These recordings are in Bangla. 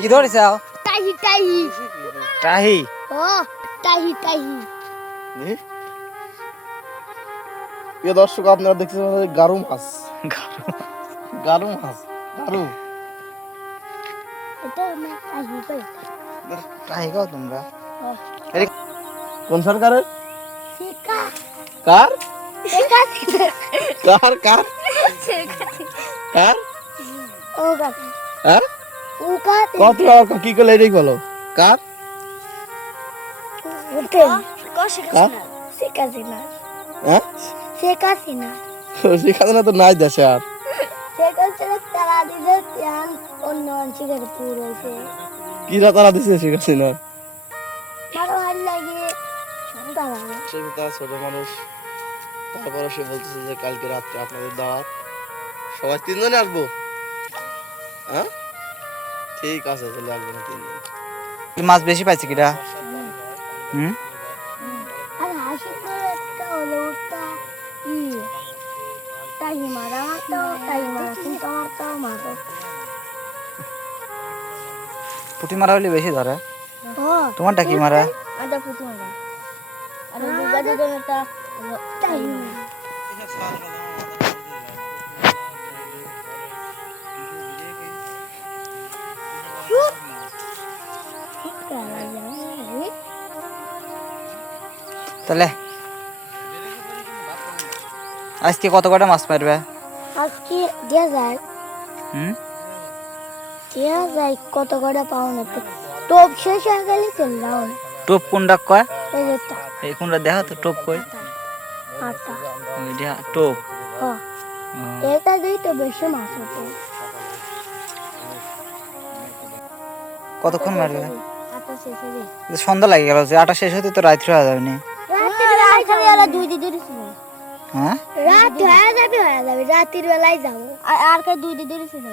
কি ধরেছ? টাহি টাহি টাহি। ও টাহি টাহি। প্রিয় দর্শক, আপনারা দেখছেন গারু মাছ। গারু মাছ, গারু। এটা আমরা টাহি কই। টাহি কও তোমরা? কোন সরকারের? শিকা কার শিকা কার কার কার? ও কাকা হ্যাঁ, ও কাকা কত কি করলে এটাই বলো। কার? উঠে কার? শিকা সিনা হ্যাঁ, শিকা সিনা সেখানে না তো নাই দেশে আর। শিকা সিনা তারা দিলে ত্যান অন্য অঞ্চলের পুর হয়েছে। কিরা তারা দিছে সেখানে না। মারো হাল লাগে তারা সে তার ছোট মানুষ, তারপরে সে বলতেছে যে কালকে রাত্রে আপনাদের দাওয়াত, সবাই তিনজনে আসবো। হ্যাঁ ঠিক আছে, চলে আসবো না তিনজন। মাছ বেশি পাইছে কিরা? হুম, আর হাসি করে একটা হলো ওটা ই টাহি মারা মারতো টাহি মারা কিন্তু মারতো মারো। পুঁটি মারা হলে বেশি ধরে। ও তোমারটা কি মারা? আটা পুতু মারা আর দুগা দুজন একটা টাহি মারা। তাহলে আজকে কত কটা মাছ পারবে? আজকে দেয়া যায় হুম, দেয়া যায় কত করে পাও না তো টোপ শেষ হয়ে গেলে চলে যাও না। টোপ কোনটা কয়? এই যে তা এই কোনটা দেখা তো টোপ কই? আটা ওইটা টোপ। ও এটা দিই তো বেশি মাছ হতো। কতক্ষণ মারবে? আটা শেষ হয়ে যায় সন্ধ্যা লাগে গেল, যে আটা শেষ হতে তো রাত্রি হয়ে যাবে না? রাতের বেলা দুই দিন ধরে ছিল। হ্যাঁ, রাত হয়ে যাবে রাতের বেলায় যাবো আর কে দুই দিন ধরে ছিল।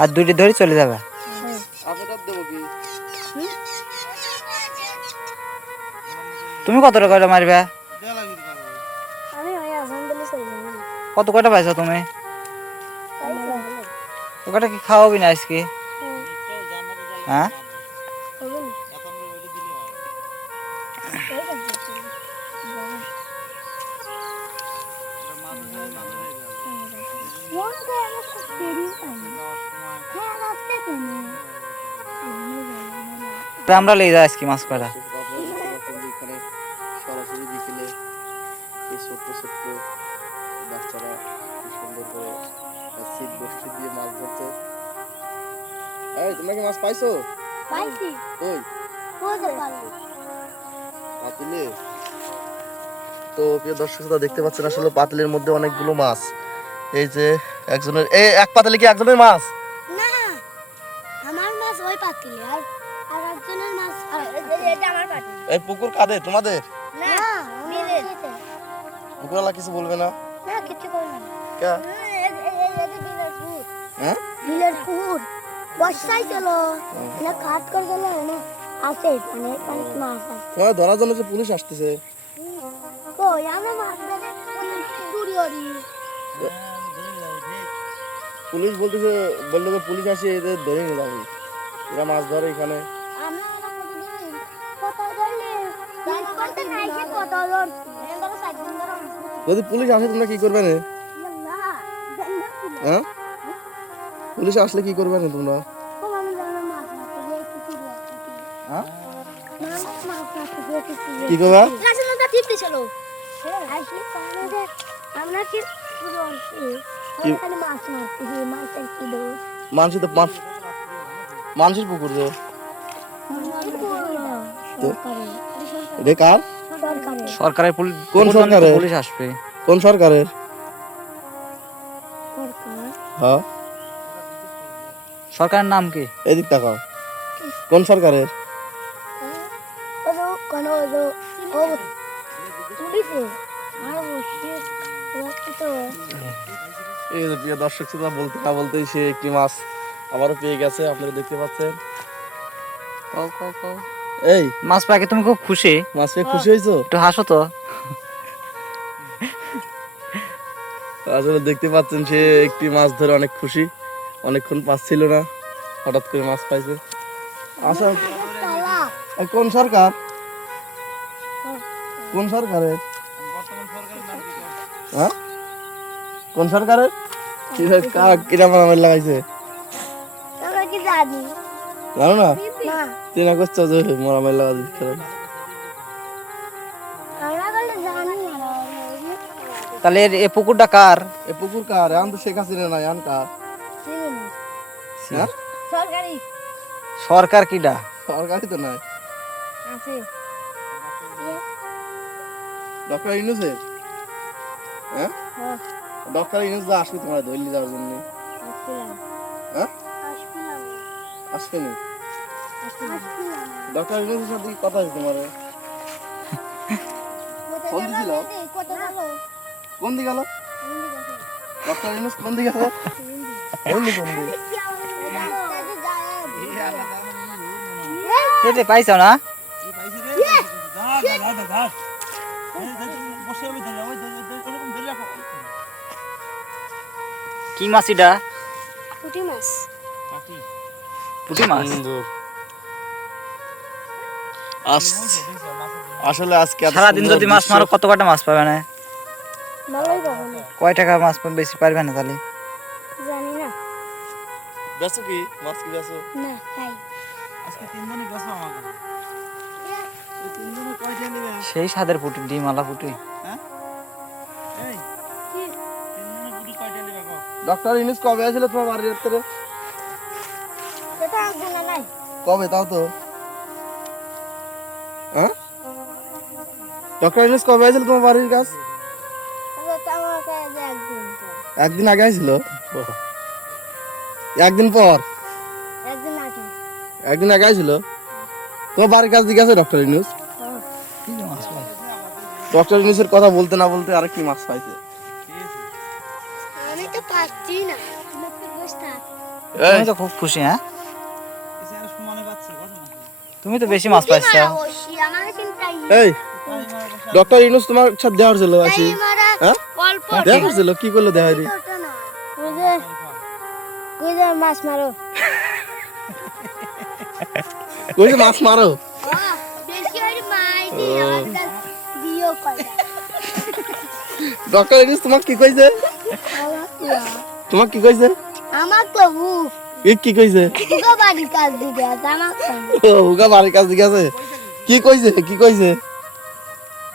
আর দুইটি ধরে চলে যাবে। আপনাদের দেবো কি? তুমি কত টাকা মারবে? আমি ওই আসাম বলে চলে যাবো। কত কটা পাইছো তুমি? তো কটা কি খাওয়াবি না আজকে? হ্যাঁ, আমরা লেগে যাই আজকে মাছ করা। এখানে সরাসরি বিকেলে এই ছোট্ট ছোট্ট বাচ্চারা কি সুন্দর করে ছিপ বসি দিয়ে মাছ ধরছে। এই তোমরা কি মাছ পাইছো? পাইছি কই? কোথায় পারলি পাতিলে। তো প্রিয় দর্শক শ্রোতা, দেখতে পাচ্ছেন আসলে পাতিলের মধ্যে অনেকগুলো মাছ। এই যে একজনের, এই এক পাতিলে কি একজনের মাছ? না আমার মাছ ওই পাতিলে আর আর একজনের মাছ এটা আমার পাতিলে। এই পুকুর কাদের? তোমাদের? না মিলের পুকুরওয়ালা কিছু বলবে না? না কিছু করবে না। কে? হ্যাঁ, বিলের পুকুর বর্ষায় চলো না কাট করে গেলে না আছে অনেক অনেক মাছ আছে। তোমার ধরার জন্য যে পুলিশ আসতেছে। কই আমরা মাছ ধরে চুরি করি। পুলিশ বলতেছে, বললো যে পুলিশ আসে এদের ধরে নিয়ে যাবে। এরা মাছ ধরে এখানে। আমরা কতদিন কত ধরলে দান করতে নাই কি কত ধর এন্ডার সাইড ধর যদি পুলিশ আসে তোমরা কি করবে না? না হ্যাঁ, পুলিশ আসলে কি করবে না তোমরা? কোন আমি জানা মাছ মারতে গিয়ে কি চুরি করতে হ্যাঁ, মাছ মারতে গিয়ে কি চুরি কি করবা? রাসেলটা টিপতে চলো আসলে আমাদের আমরা কি পুরো আসি খালি মাছ মারতে গিয়ে মাছের কি দোষ মানুষ তো মানুষের পুকুর যে এটা কার? সরকারের পুলিশ। কোন সরকারের? পুলিশ আসবে। কোন সরকারের? হ্যাঁ, সরকারের নাম কি? এদিক তাকাও। কোন সরকারের? এই যে প্রিয় দর্শক শ্রোতা, বলতে না বলতেই সে একটি মাছ আবারও পেয়ে গেছে, আপনারা দেখতে পাচ্ছেন। কও কও কও। এই মাছ পাকে তুমি খুব খুশি? মাছ পেয়ে খুশি হয়েছো? একটু হাসো তো। আসলে দেখতে পাচ্ছেন সে একটি মাছ ধরে অনেক খুশি। অনেকক্ষণ পাচ্ছিল না, হঠাৎ করে মাছ পাইছে। আচ্ছা, তালা এ কোন সরকার? কোন সরকারের? হ্যাঁ, কোন সরকারের? কিরা মারামারি লাগাইছে আমরা কি জানি জানো না? না তুই না করছো যে মারামারি লাগা দিচ্ছে? আমরা বলে জানি না তাহলে এ পুকুরটা কার? এ পুকুর কার? এখন তো শেখ হাসিনা নাই, এখন কার? হ্যাঁ, সরকারি সরকার কিডা? সরকারি তো নাই, আছে ডক্টর ইউনূসের। হ্যাঁ, হ্যাঁ ডক্টর ইউনূস যা আসবে তোমার ধরলি যাওয়ার জন্য। আসছিলাম হ্যাঁ, আসছিলাম আসবেনি? আসছিলাম ডক্টর ইউনূসের সাথে কি কথা হয়েছে তোমার? ফোন দিছিল? কত গেল কোন দিকে গেল ডক্টর ইউনূস? কোন দিকে গেল? কোন দিকে? এতে পাইছো না? কি মাছ এটা? পুঁটি মাছ পুঁটি মাছ। আসলে আজকে এত সারাদিন সুন্দর যদি মাছ দৃশ্য। মারো কত কটা মাছ পাবে না? ভালোই পাবো না কয় টাকা মাছ বেশি পারবে না তাহলে? জানি না বেচো কি মাছ? কি বেচো? না খাই সেই স্বাদের পুঁটি, ডিম আলা পুঁটি। ডক্টর ইউনূস কবে আসছিল তোমার বাড়ির ভিতরে? সেটা গুণা নাই কবে তাও তো? হ্যাঁ, ডক্টর ইউনূস কবে আসছিল তোমার বাড়ির কাছ? সেটা আমার কাছে একদিন তো একদিন আগে আসছিল। একদিন পর? একদিন আগে একদিন আগে আসছিল। তোমার বাড়ির কাছ দিকে আছে ডক্টর ইউনূস? কি যে মাছ পায়? ডক্টর ইউনূসের কথা বলতে না বলতে আর কি মাছ পাইছে। আমি তো পাচ্ছি না আমি তো বসে থাক এই, তুমি তো খুব খুশি। হ্যাঁ, তুমি তো বেশি মাছ পাইছো। অবশ্যই আমার চিন্তাই এই ডক্টর ইউনূস তোমার সাথে দেখা হয়েছিল আসি? মারা হ্যাঁ, অল্প দেখা হয়েছিল? কি করলো দেখা দি? ওটা না কইলে মাছ মারো কইছে মাছ মারো? বেশি আর মাই দিও কয়টা ডক্টর ইউনূস তোমাকে কি কইছে? তোমাকে কি কইছে? আমার তো কি কইছে? উগা বাড়ি কাজ দিতে আছে আমার উগা বাড়ির কাছ দিকে আছে? কি কইছে? কি কইছে?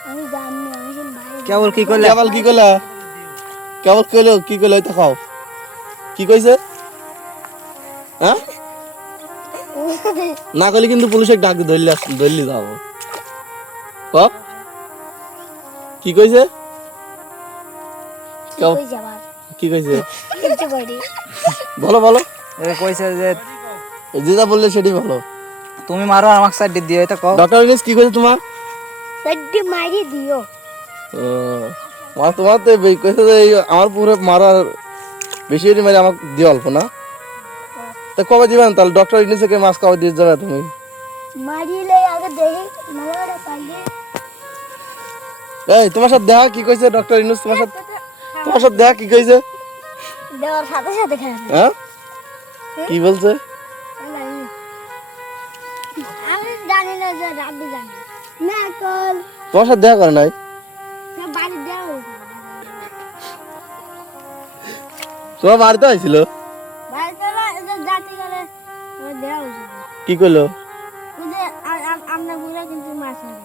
আমি জানি না আমি ভাই কেবল কি করলে? কেবল কি কইলা? কেবল কইলো কি কইলো? এটা খাও। কি কইছে? হ্যাঁ, না কইলে কিন্তু পুলিশের ডাক ধরলি যাবো। ক কি কইছে? কই যাবার কি কইছে? কিনতে পারি বলো বলো, এ কইছে যে যেটা বললে সেটাই বলো। তুমি মারো আমাকে সাইড দিও, এটা কও। ডক্টর ইউনূস কি কইছে তোমার? সদ্দি মারি দিও ও মা, তোমার তো কইছে যে আমার পুরো মারার বেশি মারি আমাকে দিয়ে অল্প না। তা কবে দিবেন তাহলে? ডক্টর ইউনূসকে মাছ কবে দিয়ে যাবে তুমি? মারিলে আগে দেখি মালাটা পাইলে এই তোমার সাথে দেখা কি কইছে ডক্টর ইউনূস? তোমার সাথে দেখা কি কইছে? দেওয়ার সাথে সাথে খাই হ্যাঁ, কি বলছে? আমি জানি না যে রাবি জানি না কল তোমার সাথে দেখা করে নাই? বাড়ি দেওয়া তোমার বাড়িতে আইছিল? বাড়িতে জাতি গেলে দেওয়া উচিত কি কইলো? যে আমরা বুড়া কিন্তু মাছ নেই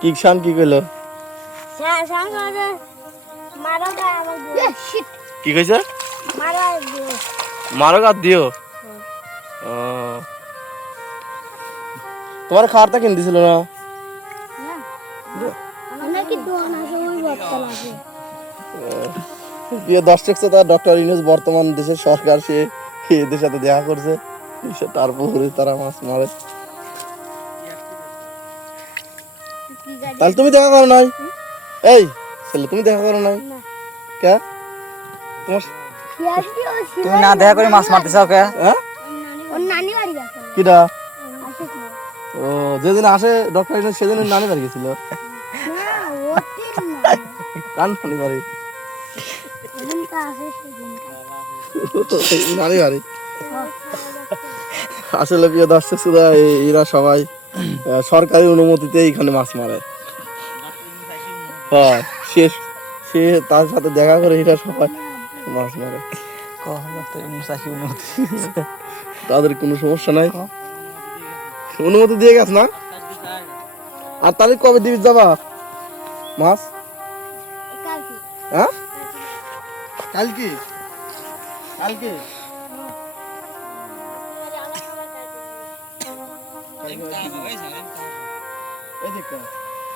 কি শান কি কইলো? সাংঘাতে মারা যায় আমাদের কি কইছে? মারা দিও মারো আর দিও। ও তোমার খাওয়ারটা কিনে দিছিল না? আমরা কি দোয়ান আছে ওই বক্তা লাগে প্রিয় দর্শক শ্রোতা, ডক্টর ইউনূস বর্তমান দেশের সরকার, সে এদের সাথে দেখা করছে, তারপরে তারা মাছ মারে। তাহলে তুমি দেখা করো নাই? এই ছেলে, তুমি দেখা করো নাই কে? তোমার তুমি না দেখা করে মাছ মারতে চাও কে? হ্যাঁ, ওর নানি বাড়ি গেছে কিটা? আশিক না ও যেদিন আসে ডক্টর ইউনূস সেদিন নানি বাড়ি গেছিল। না ও তিন না কান নানি বাড়ি? ওদিন কা আছে সেদিন নানি বাড়ি। আসলে প্রিয় দর্শক শ্রোতা, এরা সবাই সরকারি অনুমতিতে এখানে মাছ মারে। হ্যাঁ, সে সে তার সাথে দেখা করে এরা সবাই মাছ মারে। তাদের কোনো সমস্যা নাই, অনুমতি দিয়ে গেছে না। আর তাহলে কবে দিবি যাবা মাছ? হ্যাঁ, কালকে কালকে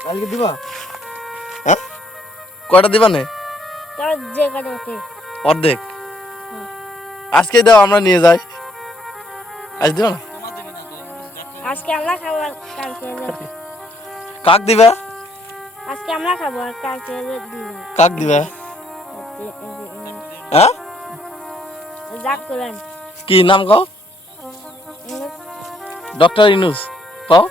কালকে দিবা? হ্যাঁ, কয়টা দিবা নে? যে কটা ওঠে অর্ধেক আজকে দাও, আমরা নিয়ে যাই। আজ দিবা না? আজকে আমরা খাবো আর কালকে কাক দিবা? আজকে আমরা খাবো আর কালকে দিব। কাক দিবা? হ্যাঁ, যাক করেন কি নাম কও? ডক্টর ইনুস কও।